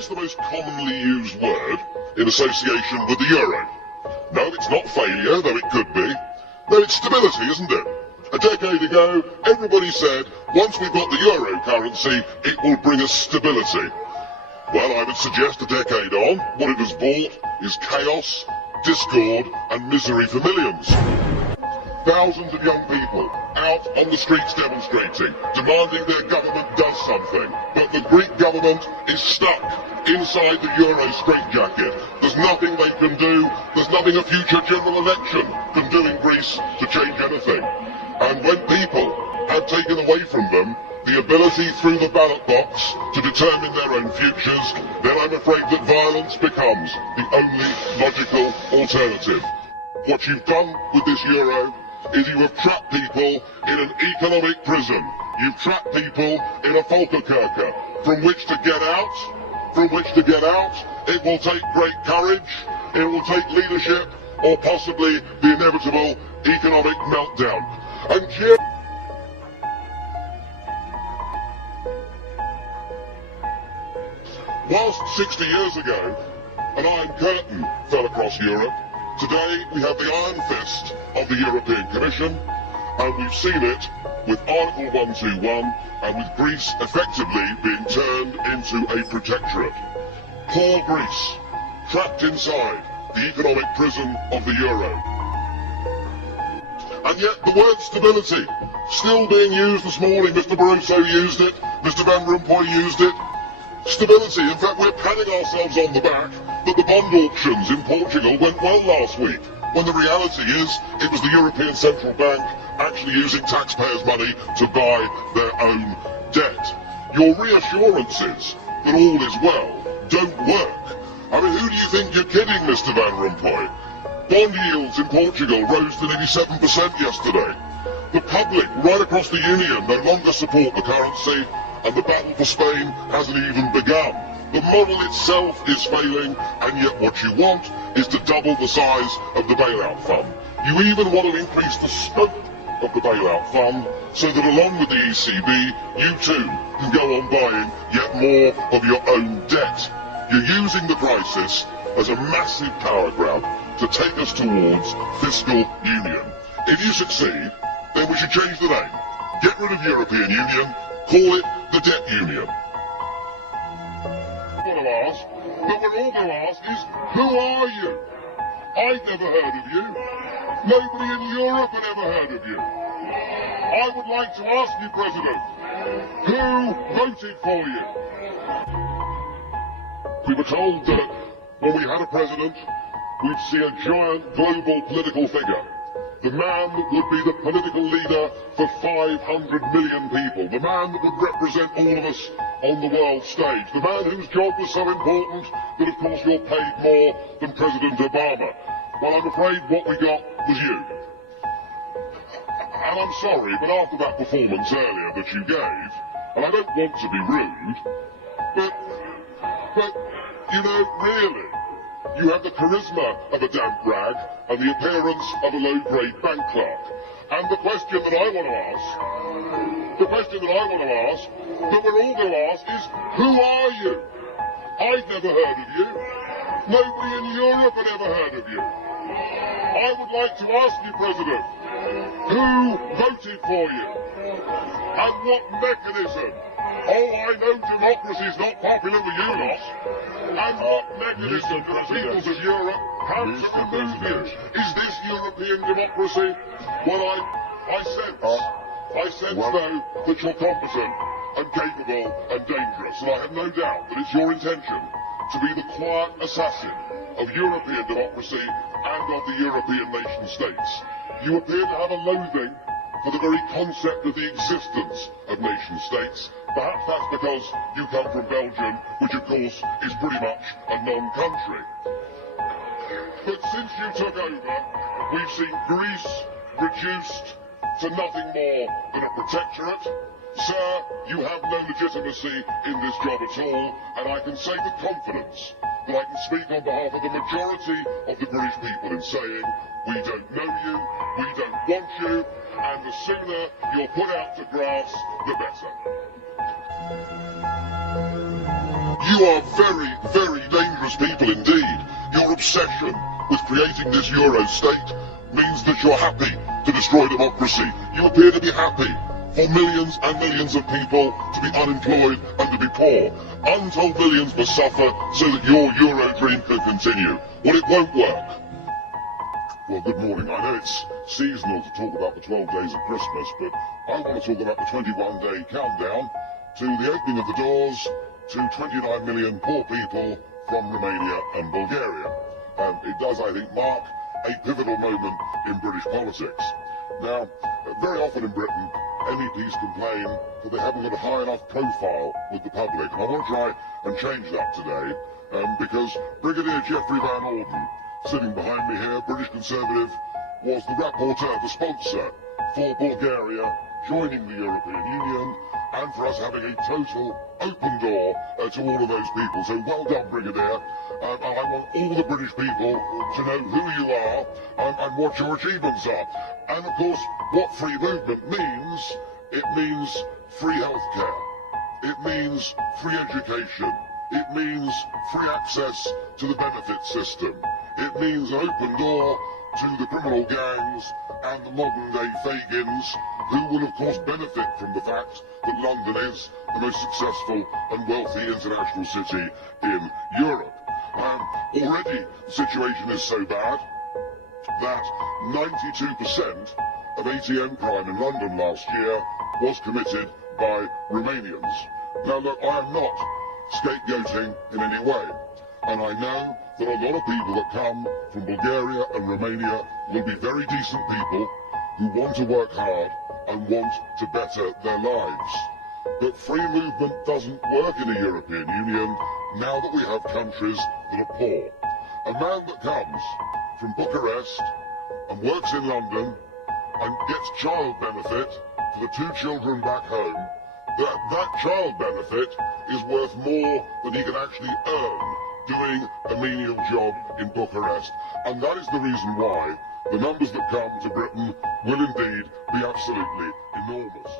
is the most commonly used word in association with the euro? No, it's not failure, though it could be. No, it's stability, isn't it? A decade ago, everybody said, once we've got the euro currency, it will bring us stability. Well, I would suggest a decade on, what it has brought is chaos, discord, and misery for millions. Thousands of young people out on the streets demonstrating, demanding their government does something. But the Greek government is stuck inside the euro straitjacket. There's nothing they can do. There's nothing a future general election can do in Greece to change anything. And when people have taken away from them the ability through the ballot box to determine their own futures, then I'm afraid that violence becomes the only logical alternative. What you've done with this euro is you have trapped people in an economic prison. You've trapped people in a Folkerkerker from which to get out. It will take great courage, it will take leadership, or possibly the inevitable economic meltdown. And whilst 60 years ago an iron curtain fell across Europe, today we have the iron fist of the European Commission, and we've seen it with Article 121 and with Greece effectively being turned into a protectorate. Poor Greece, trapped inside the economic prison of the euro. And yet the word stability, still being used this morning. Mr. Barroso used it, Mr. Van Rompuy used it. Stability, in fact we're patting ourselves on the back that the bond auctions in Portugal went well last week, when the reality is it was the European Central Bank actually using taxpayers' money to buy their own debt. Your reassurances that all is well don't work. I mean, who do you think you're kidding, Mr. Van Rompuy? Bond yields in Portugal rose to nearly 7% yesterday. The public right across the Union no longer support the currency, and the battle for Spain hasn't even begun. The model itself is failing, and yet what you want is to double the size of the bailout fund. You even want to increase the scope of the bailout fund so that along with the ECB, you too can go on buying yet more of your own debt. You're using the crisis as a massive power grab to take us towards fiscal union. If you succeed, then we should change the name. Get rid of European Union, call it the Debt Union. What I ask, but we're all going to ask is, who are you? I've never heard of you. Nobody in Europe had ever heard of you. I would like to ask you, President, who voted for you? We were told that when we had a president, we'd see a giant global political figure. The man that would be the political leader for 500 million people. The man that would represent all of us on the world stage. The man whose job was so important that, of course, you're paid more than President Obama. Well, I'm afraid what we got was you. And I'm sorry, but after that performance earlier that you gave, and I don't want to be rude, but you know, really, you have the charisma of a damp rag and the appearance of a low-grade bank clerk. And the question that I want to ask, that we're all going to ask is, who are you? I've never heard of you. Nobody in Europe had ever heard of you. I would like to ask you, President, who voted for you? And what mechanism? Oh, I know democracy is not popular with you lot. And what mechanism do the peoples of Europe have to remove you? Is this European democracy? Well, I sense though that you're competent and capable and dangerous, and I have no doubt that it's your intention to be the quiet assassin of European democracy and of the European nation states. You appear to have a loathing for the very concept of the existence of nation states. Perhaps that's because you come from Belgium, which of course is pretty much a non-country. But since you took over, we've seen Greece reduced to nothing more than a protectorate. Sir, you have no legitimacy in this job at all, and I can say with confidence that I can speak on behalf of the majority of the British people in saying, we don't know you, we don't want you, and the sooner you're put out to grass, the better. You are very, very dangerous people indeed. Your obsession with creating this Euro state means that you're happy to destroy democracy. You appear to be happy for millions and millions of people to be unemployed and to be poor. Untold millions must suffer so that your Euro dream can continue. Well, it won't work. Well, good morning. I know it's seasonal to talk about the 12 days of Christmas, but I want to talk about the 21-day countdown to the opening of the doors to 29 million poor people from Romania and Bulgaria. It does, I think, mark a pivotal moment in British politics. Now, very often in Britain, MEPs complain that they haven't got a high enough profile with the public. And I want to try and change that today, because Brigadier Geoffrey Van Orden, sitting behind me here, British Conservative, was the rapporteur, the sponsor for Bulgaria joining the European Union, and for us having a total open door to all of those people. So well done, Brigadier. I want all the British people to know who you are and what your achievements are. And of course, what free movement means, it means free healthcare. It means free education. It means free access to the benefit system. It means an open door to the criminal gangs and the modern-day Fagins, who will of course benefit from the fact that London is the most successful and wealthy international city in Europe. Already the situation is so bad that 92% of ATM crime in London last year was committed by Romanians. Now look, I am not scapegoating in any way, and I know that a lot of people that come from Bulgaria and Romania will be very decent people who want to work hard and want to better their lives. But free movement doesn't work in a European Union now that we have countries that are poor. A man that comes from Bucharest and works in London and gets child benefit for the 2 children back home, that child benefit is worth more than he can actually earn doing a menial job in Bucharest. And that is the reason why the numbers that come to Britain will indeed be absolutely enormous.